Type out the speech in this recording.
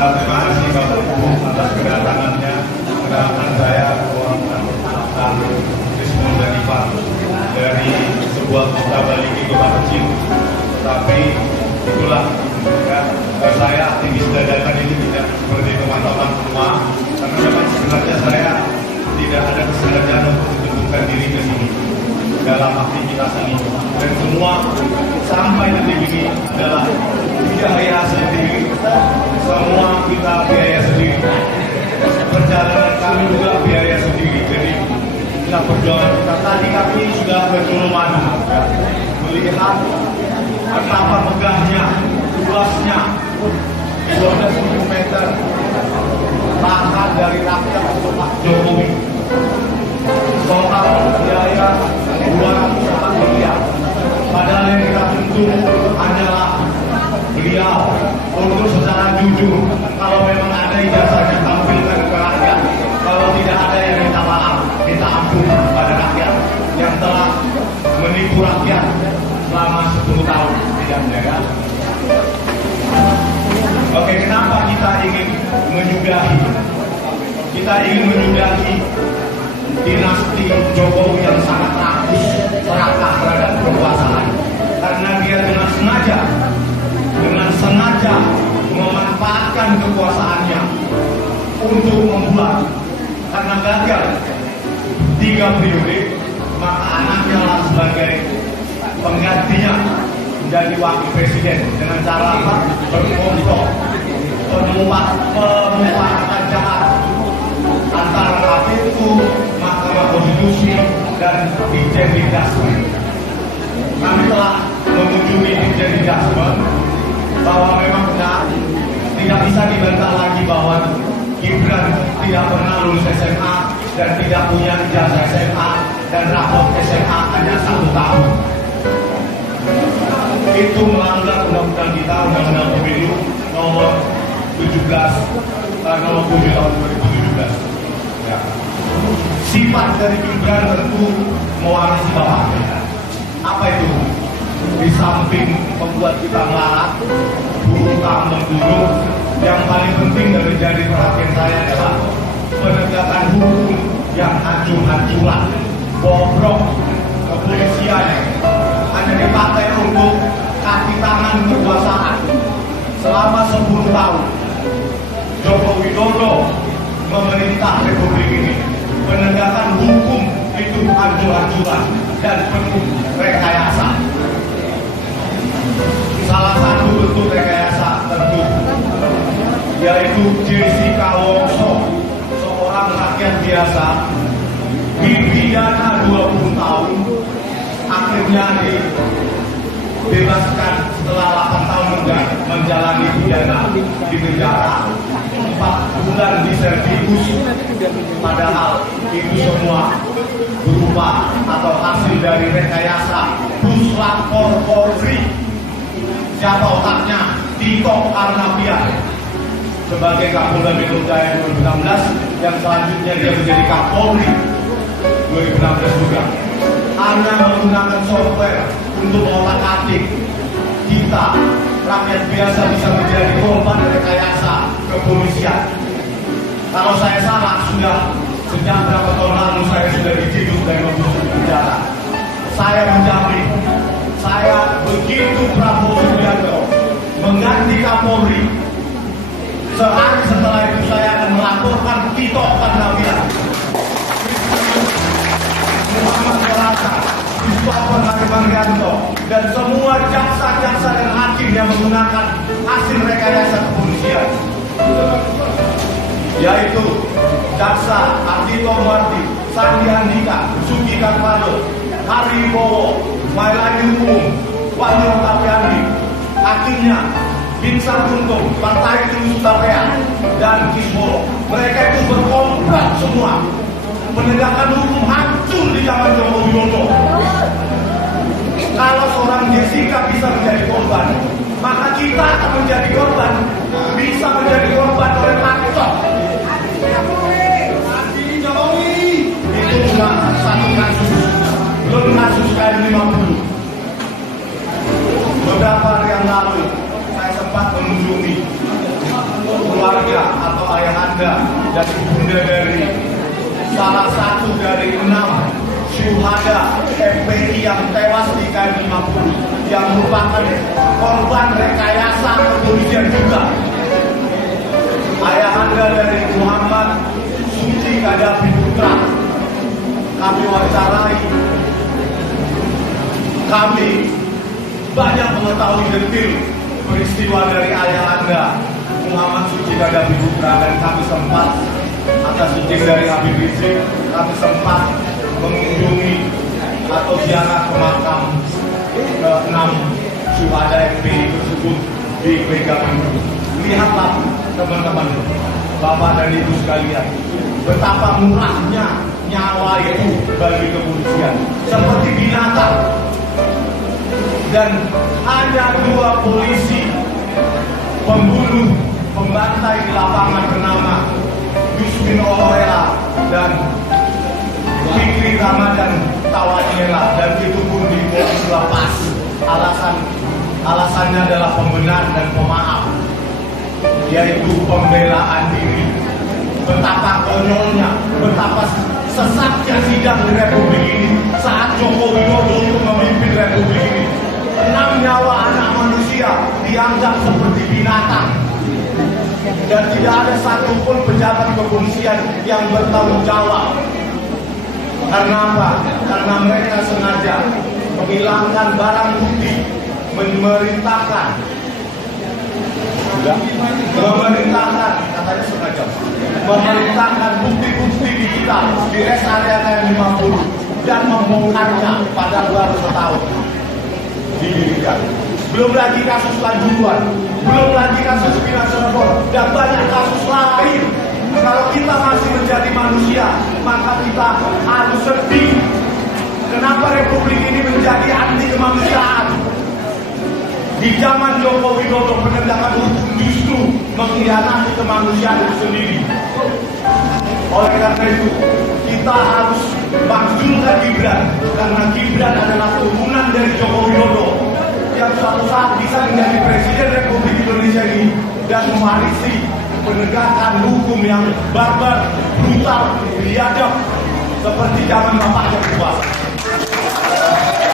Terima kasih Bapak Ibu atas kedatangannya saya Pak Rismon dan Ivan dari sebuah kota Baliki, kota kecil. Tapi itulah ya, saya tinggi dadakan ini tidak seperti teman-teman semua, karena memang sebenarnya saya tidak ada kesengajaan untuk menunjukkan diri ke sini dalam aktivitas ini, dan semua sampai detik ini adalah biaya sendiri, semua kita biaya sendiri, perjalanan kami juga biaya sendiri. Jadi kita perjuangan kita tadi, kami sudah ke Colomadu ya, melihat betapa megahnya, luasnya 12.000 meter lahan dari rakyat untuk Pak Jokowi. Total biaya 204 miliar. Padahal yang kita tuntut hanyalah beliau untuk secara jujur, kalau memang ada ijazahnya tampilkan ke rakyat, kalau tidak ada yang minta maaf, minta ampun pada rakyat yang telah menipu rakyat selama 10 tahun tidak menjaga. Oke, kenapa kita ingin menyudahi? Kita ingin menyudahi dinasti Jokowi yang sangat rakus, serakah terhadap kekuasaan, karena dia dengan sengaja memanfaatkan kekuasaannya untuk membuat, karena gagal 3 periode, maka anaknya lah sebagai penggantinya menjadi wakil presiden dengan cara apa? Berkomplot, pemufakat jahat antara KPU, Mahkamah Konstitusi, dan Ditjen Dikdasmen. Kami telah mengunjungi Ditjen Dikdasmen bahwa memang benar tidak bisa dibantah lagi bahwa Gibran tidak pernah lulus SMA dan tidak punya ijazah SMA, dan rapor SMA hanya 1 tahun. Itu melanggar undang-undang kita, undang-undang pemilu nomor 7 tahun 2017. Ya. Sifat dari Gibran tentu mewarisi bapaknya. Apa itu? Di samping membuat kita melarat, hutang membunuh, yang paling penting dan menjadi perhatian saya adalah penegakan hukum yang hancur-hancuran, bobrok, kepolisian hanya dipakai untuk kaki tangan kekuasaan. Selama 10 tahun Joko Widodo memerintah Republik ini, penegakan hukum itu hancur-hancuran dan penuh rekayasa. Salah satu bentuk rekayasa tentu yaitu Jessica Wongso, seorang rakyat biasa, dipidana 20 tahun, akhirnya dibebaskan setelah 8 tahun menjalani pidana di penjara, 4 bulan di sertikus. Padahal itu semua berupa atau hasil dari rekayasa Puslapor Polri. Siapa otaknya? Tito Karnavian sebagai Kapolda Metro Jaya 2016, yang selanjutnya dia menjadi Kapolri 2016 juga. Hanya menggunakan software untuk mengotak-atik kita, rakyat biasa, bisa menjadi korban rekayasa kepolisian. Kalau saya salah, sudah sejak berapa tahun lalu saya sudah diciduk dan membusuk penjara. Saya menjamin, saya begitu Prabowo Subianto mengganti Kapolri, sehari setelah itu saya akan melaporkan Tito Karnavian, Muhammad Gerasa, Yusufon Harimanto, dan semua jaksa-jaksa dan hakim yang menggunakan hasil rekayasa kepolisian, yaitu jaksa Ardhito Mardi, Sandi Andika, Suki Karpalo, Hari Bowo, Mailani Umum, Wahyu Tapiandi, hakimnya Binsar Tuntung, Partai Tulus Tapea, dan Kismoro. Mereka itu berkomplot semua. Penegakan hukum hancur di zaman Joko Widodo. Kalau seorang Jessica bisa menjadi korban, maka kita akan menjadi korban, bisa menjadi korban oleh Pakcok. Itu cuma satu kasus, belum kasus KM50. Beberapa hari yang lalu saya sempat mengunjungi keluarga Anda dan ibunda dari salah satu dari 6 syuhada FPI yang tewas di KM 50 yang merupakan korban rekayasa kepolisian juga. Ayah Anda dari Muhammad Suci Gaddafi Putra, kami wawancarai, kami banyak mengetahui detail peristiwa dari ayah Anda Muhammad Suci Gaddafi Putra, dan kami sempat atas izin dari Habib Rizik, kami sempat mengunjungi atau ziarah ke makam ke-6 syuhada FPI tersebut di Megamendung. Lihatlah teman-teman, Bapak dan Ibu sekalian, betapa murahnya nyawa itu bagi kepolisian, seperti binatang. Dan hanya 2 polisi pembunuh, pembantai di lapangan bernama Yusmin Oloela dan Fikri Ramadan Tawaniela, dan itu pun divonis lepas. Alasannya adalah pembenar dan pemaaf, yaitu pembelaan diri. Betapa konyolnya, betapa sesatnya sidang di Republik ini saat Joko Widodo untuk memimpin Republik ini. 6 nyawa anak manusia dianggap seperti binatang, dan tidak ada satupun pejabat kepolisian yang bertanggung jawab. Karena apa? Karena mereka sengaja menghilangkan barang bukti, memerintahkan, katanya sengaja memerintahkan bukti-bukti digital di rest area KM 50 dan membongkarnya pada baru setahun didirikan. Belum lagi kasus Kanjuruhan, belum lagi kasus Mina Cirebon, dan banyak kasus lain. Kalau kita masih menjadi manusia, maka kita harus sedih. Kenapa Republik ini menjadi anti kemanusiaan? Di zaman Joko Widodo, penegakan hukum justru mengkhianati kemanusiaan itu sendiri. Oleh karena itu, kita harus makzulkan Gibran, karena Gibran adalah turunan dari Joko Widodo yang suatu saat bisa menjadi Presiden Republik Indonesia ini dan mewarisi penegakan hukum yang barbar, brutal, biadab seperti zaman bapaknya berkuasa.